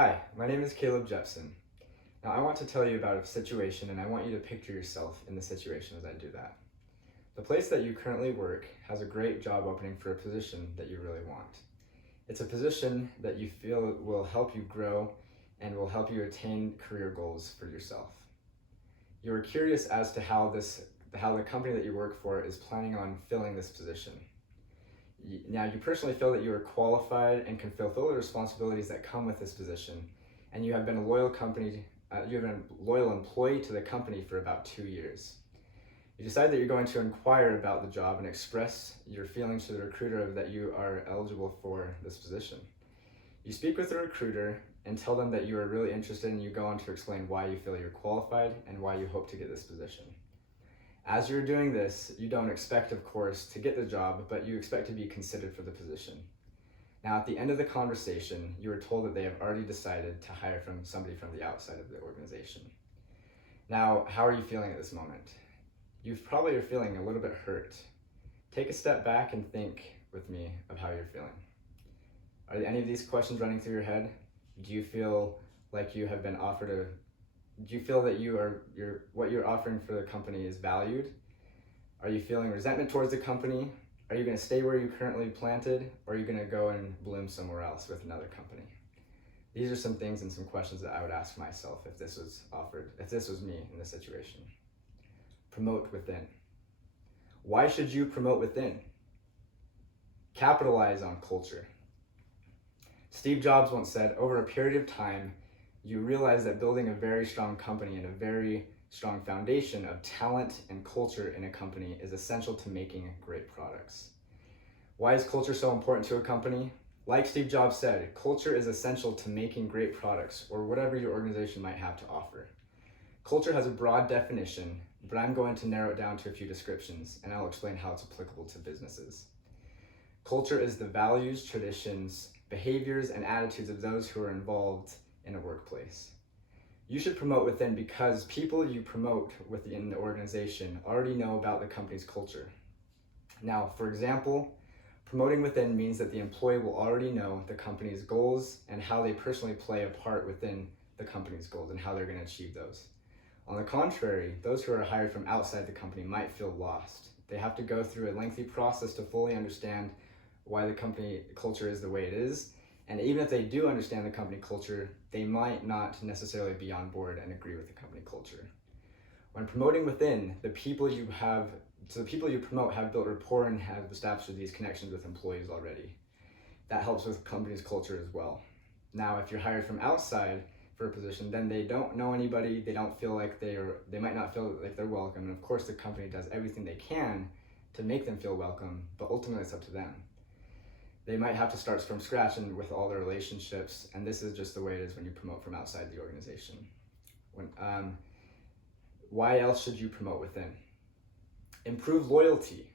Hi, my name is Caleb Jepson. Now, I want to tell you about a situation and I want you to picture yourself in the situation as I do that. The place that you currently work has a great job opening for a position that you really want. It's a position that you feel will help you grow and will help you attain career goals for yourself. You are curious as to how the company that you work for is planning on filling this position. Now, you personally feel that you are qualified and can fulfill the responsibilities that come with this position, and you have been a loyal employee to the company for about 2 years. You decide that you're going to inquire about the job and express your feelings to the recruiter that you are eligible for this position. You speak with the recruiter and tell them that you are really interested, and you go on to explain why you feel you're qualified and why you hope to get this position. As you're doing this, you don't expect, of course, to get the job, but you expect to be considered for the position. Now, at the end of the conversation, you are told that they have already decided to hire somebody from the outside of the organization. Now, how are you feeling at this moment? You probably are feeling a little bit hurt. Take a step back and think with me of how you're feeling. Are any of these questions running through your head? Do you feel like you have been offered do you feel that what you're offering for the company is valued? Are you feeling resentment towards the company? Are you going to stay where you currently planted, or are you going to go and bloom somewhere else with another company? These are some things and some questions that I would ask myself if this was me in this situation. Promote within. Why should you promote within? Capitalize on culture. Steve Jobs once said, over a period of time, you realize that building a very strong company and a very strong foundation of talent and culture in a company is essential to making great products. Why is culture so important to a company? Like Steve Jobs said, culture is essential to making great products or whatever your organization might have to offer. Culture has a broad definition, but I'm going to narrow it down to a few descriptions, and I'll explain how it's applicable to businesses. Culture is the values, traditions, behaviors, and attitudes of those who are involved in a workplace. You should promote within because people you promote within the organization already know about the company's culture. Now, for example, promoting within means that the employee will already know the company's goals and how they personally play a part within the company's goals and how they're going to achieve those. On the contrary, those who are hired from outside the company might feel lost. They have to go through a lengthy process to fully understand why the company culture is the way it is. And even if they do understand the company culture, they might not necessarily be on board and agree with the company culture. When promoting within, the people you promote have built rapport and have established these connections with employees already. That helps with company's culture as well. Now, if you're hired from outside for a position, then they don't know anybody, they might not feel like they're welcome, and of course the company does everything they can to make them feel welcome, but ultimately it's up to them. They might have to start from scratch and with all their relationships, and this is just the way it is when you promote from outside the organization. Why else should you promote within? Improve loyalty.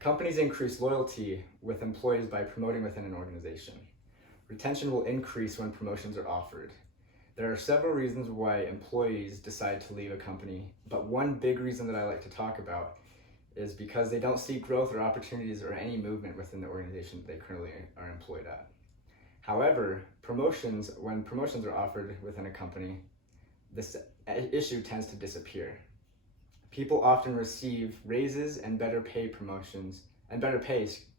Companies increase loyalty with employees by promoting within an organization. Retention will increase when promotions are offered. There are several reasons why employees decide to leave a company, but one big reason that I like to talk about is because they don't see growth or opportunities or any movement within the organization that they currently are employed at. However, when promotions are offered within a company, this issue tends to disappear. People often receive raises and better pay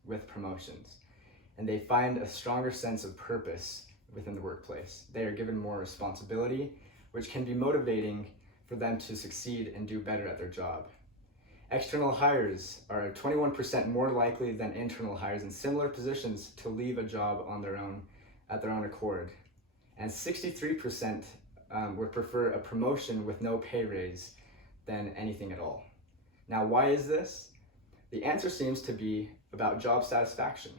with promotions, and they find a stronger sense of purpose within the workplace. They are given more responsibility, which can be motivating for them to succeed and do better at their job. External hires are 21% more likely than internal hires in similar positions to leave a job at their own accord. And 63% would prefer a promotion with no pay raise than anything at all. Now, why is this? The answer seems to be about job satisfaction.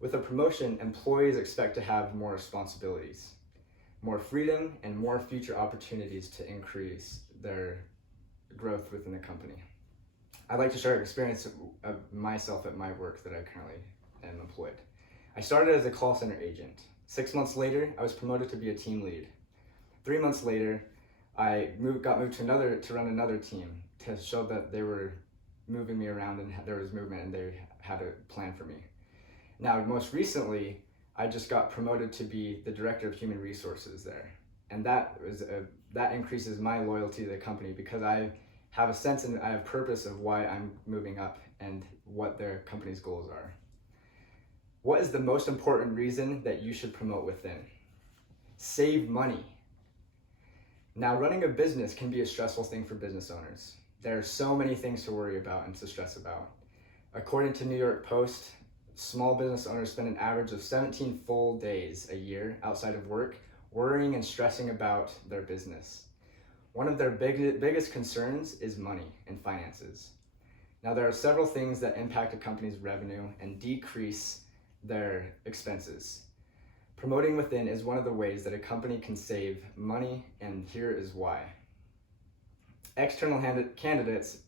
With a promotion, employees expect to have more responsibilities, more freedom, and more future opportunities to increase their growth within the company. I'd like to share an experience of myself at my work that I currently am employed. I started as a call center agent. 6 months later, I was promoted to be a team lead. 3 months later, I got moved to run another team to show that they were moving me around and there was movement and they had a plan for me. Now, most recently, I just got promoted to be the director of human resources there. And that increases my loyalty to the company because I have a sense and I have purpose of why I'm moving up and what their company's goals are. What is the most important reason that you should promote within? Save money. Now, running a business can be a stressful thing for business owners. There are so many things to worry about and to stress about. According to New York Post, small business owners spend an average of 17 full days a year outside of work worrying and stressing about their business. One of their biggest concerns is money and finances. Now, there are several things that impact a company's revenue and decrease their expenses. Promoting within is one of the ways that a company can save money, and here is why. External candidates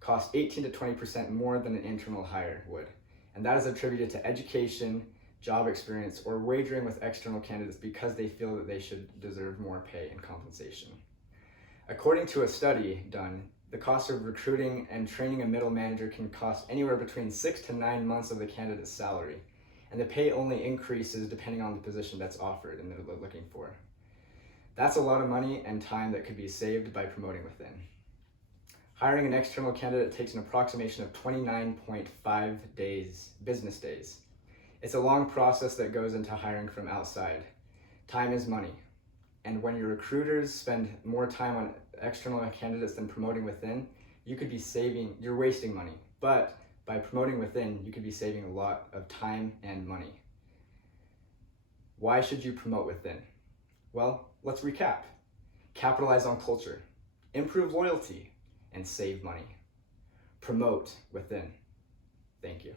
cost 18 to 20% more than an internal hire would, and that is attributed to education, job experience, or wagering with external candidates because they feel that they should deserve more pay and compensation. According to a study done, the cost of recruiting and training a middle manager can cost anywhere between 6 to 9 months of the candidate's salary, and the pay only increases depending on the position that's offered and they're looking for. That's a lot of money and time that could be saved by promoting within. Hiring an external candidate takes an approximation of 29.5 business days. It's a long process that goes into hiring from outside. Time is money. And when your recruiters spend more time on external candidates than promoting within, you're wasting money. But by promoting within, you could be saving a lot of time and money. Why should you promote within? Well, let's recap. Capitalize on culture, improve loyalty, and save money. Promote within. Thank you.